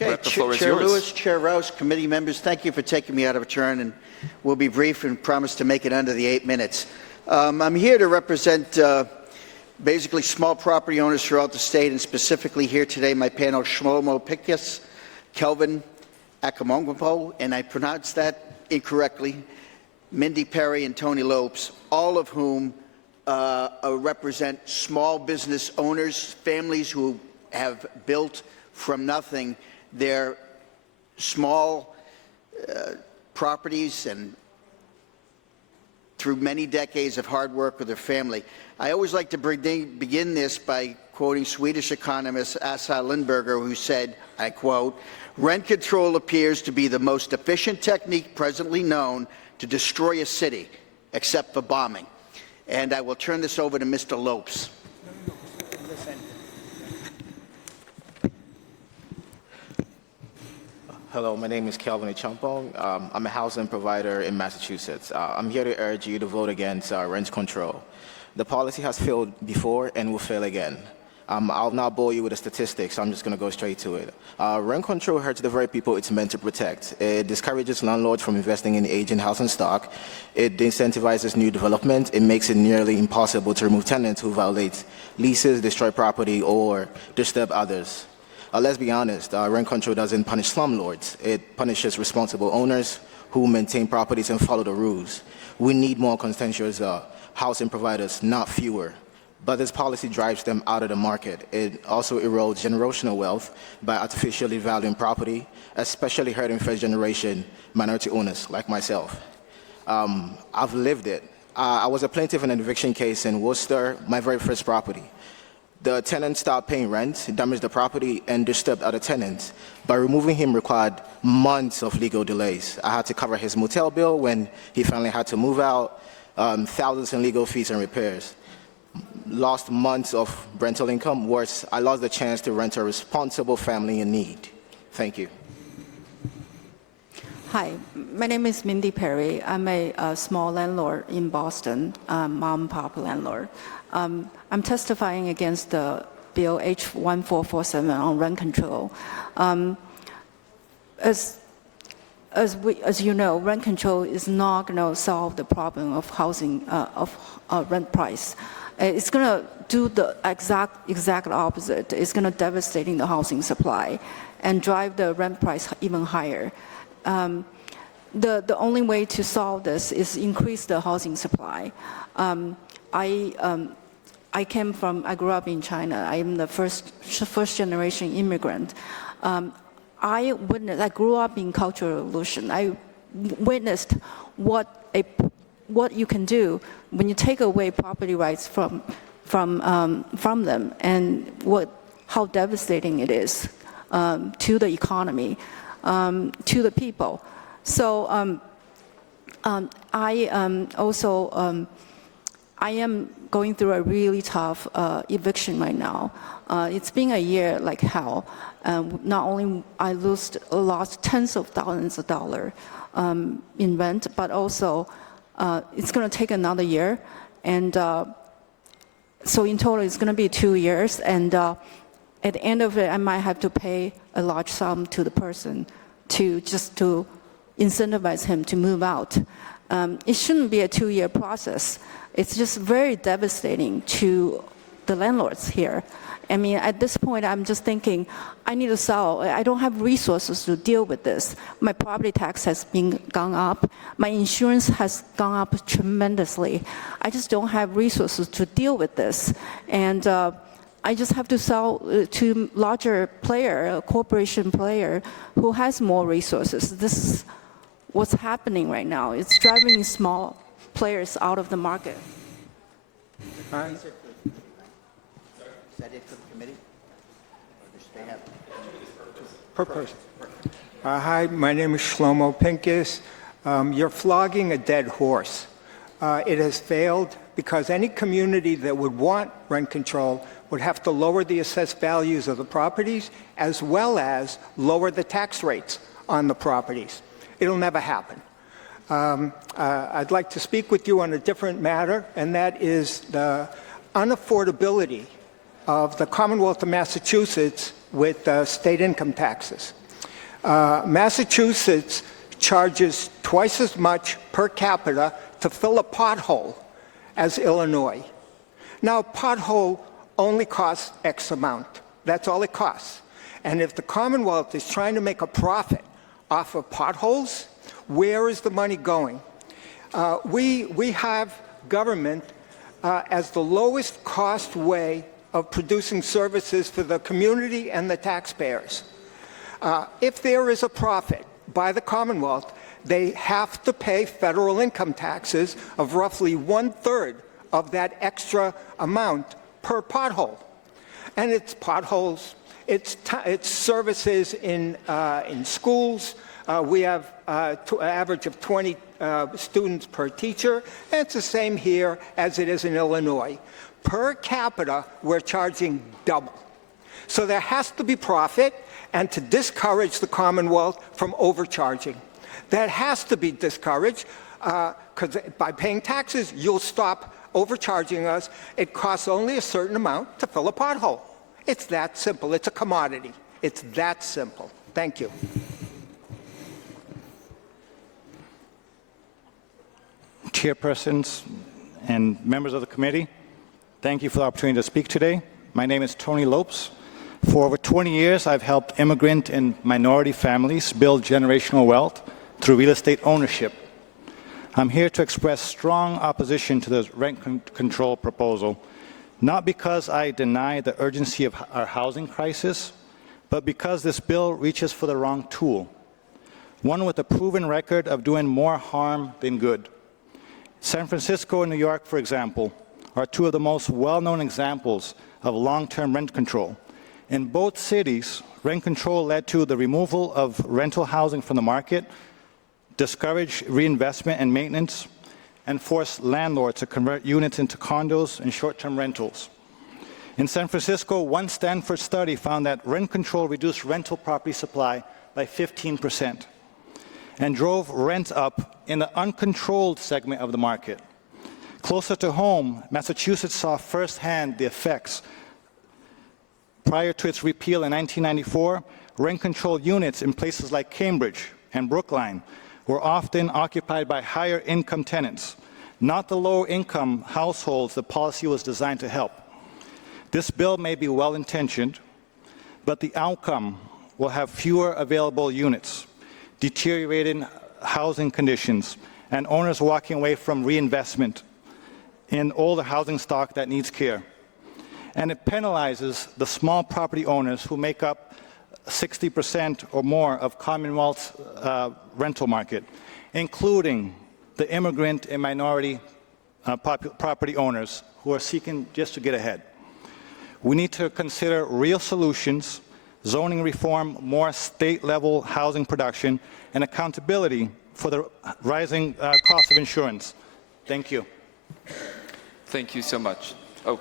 Okay, Rep, the floor is Chair yours. Lewis, Chair Rouse, committee members, thank you for taking me out of turn, and we'll be brief and promise to make it under the 8 minutes. I'm here to represent basically small property owners throughout the state, and specifically here today my panel, Schlommo Pinkis, Kelvin Chong, and I pronounced that incorrectly, Mindy Perry and Tony Lopes, all of whom represent small business owners, families who have built from nothing their small properties and through many decades of hard work with their family. I always like to begin this by quoting Swedish economist Asa Lindberger, who said, I quote, "Rent control appears to be the most efficient technique presently known to destroy a city, except for bombing." And I will turn this over to Mr. Lopes. Hello, my name is Kelvin Chong. I'm a housing provider in Massachusetts. I'm here to urge you to vote against rent control. The policy has failed before and will fail again. I'll not bore you with the statistics, so I'm just going to go straight to it. Rent control hurts the very people it's meant to protect. It discourages landlords from investing in aging housing stock. It disincentivizes new development. It makes it nearly impossible to remove tenants who violate leases, destroy property, or disturb others. Let's be honest, rent control doesn't punish slumlords. It punishes responsible owners who maintain properties and follow the rules. We need more conscientious housing providers, not fewer. But this policy drives them out of the market. It also erodes generational wealth by artificially valuing property, especially hurting first-generation minority owners like myself. I've lived it. I was a plaintiff in an eviction case in Worcester, my very first property. The tenant stopped paying rent, damaged the property, and disturbed other tenants. By removing him required months of legal delays. I had to cover his motel bill when he finally had to move out, thousands in legal fees and repairs. Lost months of rental income. Worse, I lost the chance to rent a responsible family in need. Thank you. Hi, my name is Mindy Perry. I'm a small landlord in Boston, mom and pop landlord. I'm testifying against the Bill H1447 on rent control. As you know, rent control is not going to solve the problem of housing, rent price. It's going to do the exact opposite. It's going to devastating the housing supply and drive the rent price even higher. The only way to solve this is increase the housing supply. I grew up in China. I'm the first generation immigrant. I grew up in Cultural Revolution. I witnessed what you can do when you take away property rights from them, and how devastating it is to the economy, to the people. So I am going through a really tough eviction right now. It's been a year like hell. Not only I lost tens of thousands of dollars in rent, but also it's going to take another year. And so in total, it's going to be 2 years. And at the end of it, I might have to pay a large sum to the person to incentivize him to move out. It shouldn't be a 2-year process. It's just very devastating to the landlords here. I mean, at this point, I'm just thinking, I need to sell. I don't have resources to deal with this. My property tax has gone up. My insurance has gone up tremendously. I just don't have resources to deal with this. And I just have to sell to larger player, a corporation player, who has more resources. This is what's happening right now. It's driving small players out of the market. Is that it for the committee? Per person. Hi, my name is Schlommo Pinkis. You're flogging a dead horse. It has failed because any community that would want rent control would have to lower the assessed values of the properties as well as lower the tax rates on the properties. It'll never happen. I'd like to speak with you on a different matter, and that is the unaffordability of the Commonwealth of Massachusetts with state income taxes. Massachusetts charges twice as much per capita to fill a pothole as Illinois. Now, a pothole only costs X amount. That's all it costs. And if the Commonwealth is trying to make a profit off of potholes, where is the money going? We have government as the lowest cost way of producing services for the community and the taxpayers. If there is a profit by the Commonwealth, they have to pay federal income taxes of roughly 1/3 of that extra amount per pothole. And it's potholes, it's services in schools. We have an average of 20 students per teacher. And it's the same here as it is in Illinois. Per capita, we're charging double. So there has to be profit, and to discourage the Commonwealth from overcharging. That has to be discouraged, because by paying taxes, you'll stop overcharging us. It costs only a certain amount to fill a pothole. It's that simple. It's a commodity. It's that simple. Thank you. Chairpersons and members of the committee, thank you for the opportunity to speak today. My name is Tony Lopes. For over 20 years, I've helped immigrant and minority families build generational wealth through real estate ownership. I'm here to express strong opposition to the rent control proposal, not because I deny the urgency of our housing crisis, but because this bill reaches for the wrong tool, one with a proven record of doing more harm than good. San Francisco and New York, for example, are two of the most well-known examples of long-term rent control. In both cities, rent control led to the removal of rental housing from the market, discouraged reinvestment and maintenance, and forced landlords to convert units into condos and short-term rentals. In San Francisco, one Stanford study found that rent control reduced rental property supply by 15% and drove rent up in the uncontrolled segment of the market. Closer to home, Massachusetts saw firsthand the effects. Prior to its repeal in 1994, rent-controlled units in places like Cambridge and Brookline were often occupied by higher-income tenants, not the low-income households the policy was designed to help. This bill may be well-intentioned, but the outcome will have fewer available units, deteriorating housing conditions, and owners walking away from reinvestment in older housing stock that needs care. And it penalizes the small property owners who make up 60% or more of Commonwealth's rental market, including the immigrant and minority property owners who are seeking just to get ahead. We need to consider real solutions, zoning reform, more state-level housing production, and accountability for the rising cost of insurance. Thank you. Thank you so much. Oh.